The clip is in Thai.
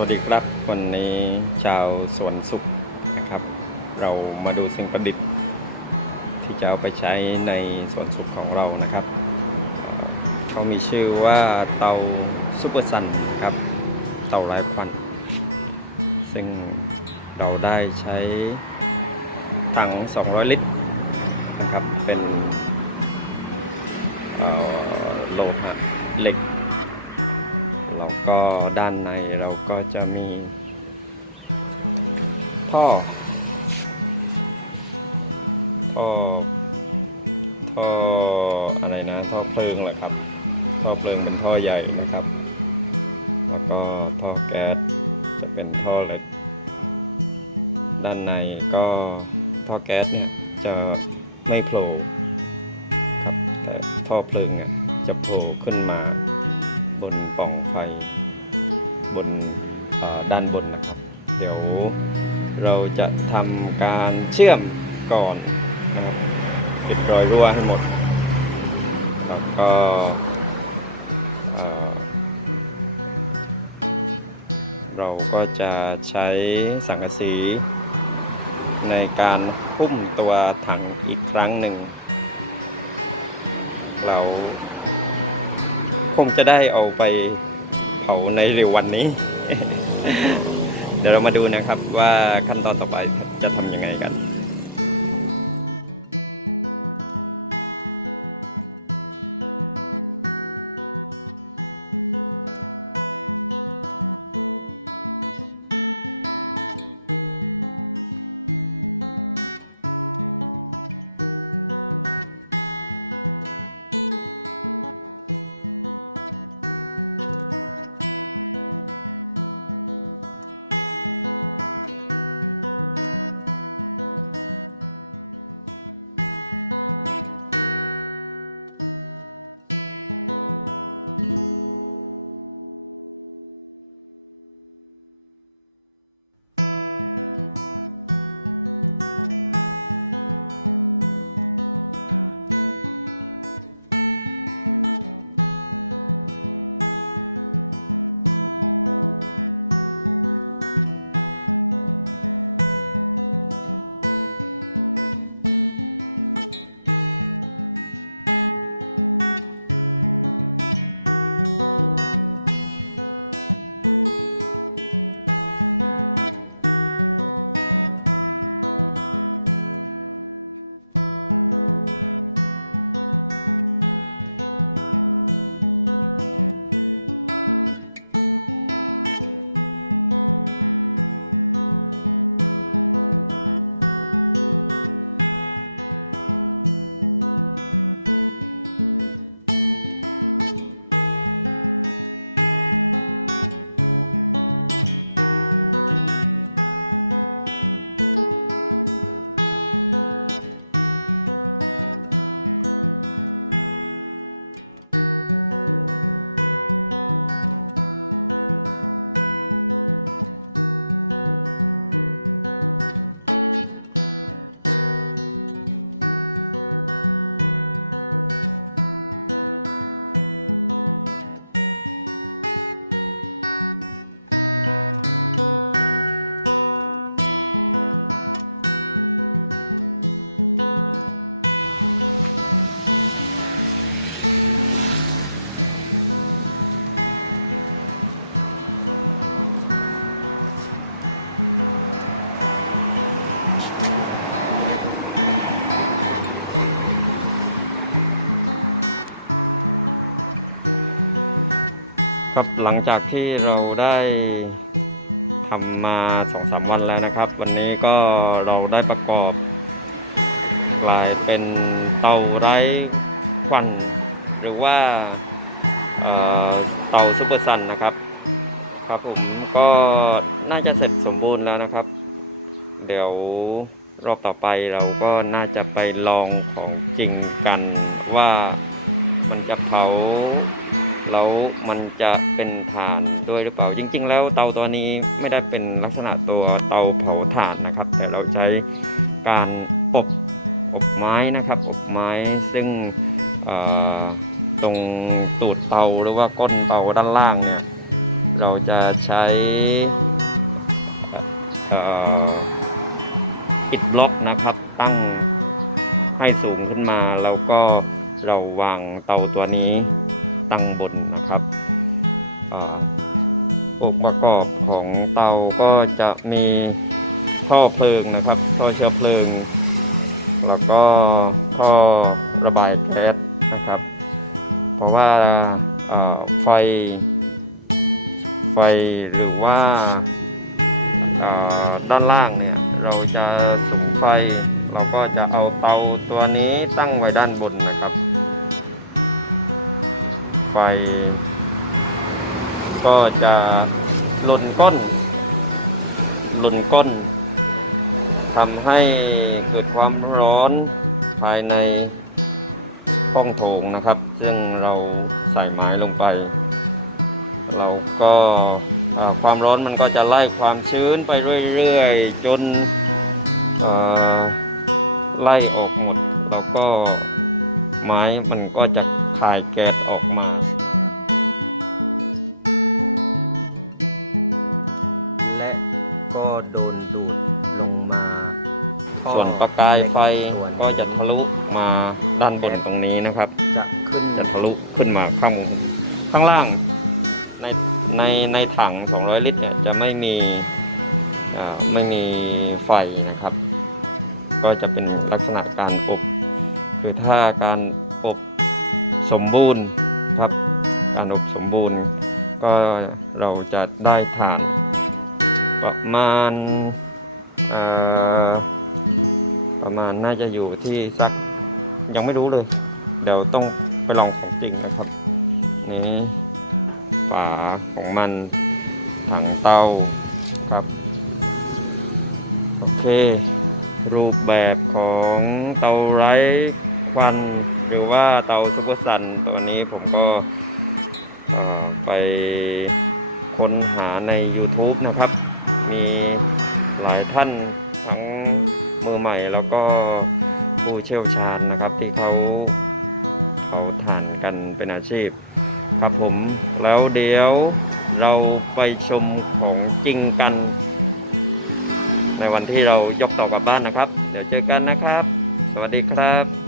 วัสดีครับ วันนี้ชาวสวนสุขนะครับ เรามาดูสิ่งประดิษฐ์ ที่จะเอาไปใช้ในสวนสุขของเรานะครับ เขามีชื่อว่าเตาซุปเปอร์ซันครับ เตาไร้ควัน ซึ่งเราได้ใช้ถัง 200 ลิตรนะครับเป็นโลหะเหล็ก ก็ด้านในเราก็จะมี ท่อ ท่อ ท่ออะไรนะ ท่อเพลิงเหรอครับ ท่อเพลิงเป็นท่อใหญ่นะครับ แล้วก็ท่อแก๊สจะเป็นท่อเล็ก ด้านในก็ท่อแก๊สเนี่ยจะไม่โผล่ครับ แต่ท่อเพลิงเนี่ยจะโผล่ขึ้นมาบนป่องไฟ ด้านบนนะครับ เดี๋ยวเราจะทำการเชื่อมก่อนนะครับปิดรอยรั่วให้หมด แล้วก็เเราก็จะใช้สังกะสี ในการหุ้มตัวถังอีกครั้งหนึ่ง เราคงจะได้เอาไปเผาในเร็ววันนี้ เดี๋ยวเรามาดูนะครับว่าขั้นตอนต่อไปจะทำยังไง ครับหลังจากที่เราได้ทำมาสองสามวันแล้วนะครับ วันนี้ก็เราได้ประกอบกลายเป็นเตาไร้ควัน หรือว่าเตาซุปเปอร์ซันนะครับ ครับผมก็น่าจะเสร็จสมบูรณ์แล้วนะครับ เดี๋ยวรอบต่อไปเราก็น่าจะไปลองของจริงกันว่ามันจะเผา แล้วมันจะเป็นถ่านด้วยหรือเปล่า จริง ๆ แล้วเตาตัวนี้ไม่ได้เป็นลักษณะตัวเตาเผาถ่านนะครับ แต่เราใช้การอบอบไม้นะครับอบไม้ซึ่งตรงตูดเตาหรือว่าก้นเตาด้านล่างเนี่ยเราจะใช้เอ่ออิฐบล็อกนะครับตั้งให้สูงขึ้นมาแล้วก็เราวางเตาตัวนี้ ตั้งบนนะครับอ่อองค์ประกอบของเตาก็จะมีท่อเพลิงนะครับท่อเชื้อเพลิง แล้วก็ท่อระบายแก๊สนะครับ เพราะว่าอ่อไฟไฟหรือว่าอ่อด้านล่างเนี่ยเราจะสุมไฟ เราก็จะเอาเตาตัวนี้ตั้งไว้ด้านบนนะครับ ไฟ ก็จะหล่นก้น หล่นก้นทำให้เกิดความร้อนภายในห้องโถงนะครับ ซึ่งเราใส่ไม้ลงไป เราก็ความร้อนมันก็จะไล่ความชื้นไปเรื่อยๆ จนไล่ออกหมด แล้วก็ไม้มันก็จะคายแก๊สออกมา ส่วนประกายไฟก็จะทะลุมาด้านบนตรงนี้นะครับ จะขึ้นจะทะลุขึ้นมาข้างข้างล่างในในในถัง 200 ลิตรเนี่ยจะไม่มีไม่มีไฟนะครับ ก็จะเป็นลักษณะการอบคือถ้าการอบสมบูรณ์ครับการอบสมบูรณ์ก็เราจะได้ฐานประมาณเอ่อ ประมาณน่าจะอยู่ที่สักยังไม่รู้เลย เดี๋ยวต้องไปลองของจริงนะครับนี่ฝาของมันถังเตาครับโอเค รูปแบบของเตาไร้ควันหรือว่าเตาซุปเปอร์ซันตัวนี้ผมก็ไปค้นหาใน YouTube นะครับ มีหลายท่าน หม่ แล้วก็ผู้เชี่ยวชาญนะครับที่เขาเขาทานกันเป็นอาชีพ ครับผมแล้วเดี๋ยวเราไปชมของจริงกัน ในวันที่เรายกต่อกลับบ้านนะครับ เดี๋ยวเจอกันนะครับ สวัสดีครับ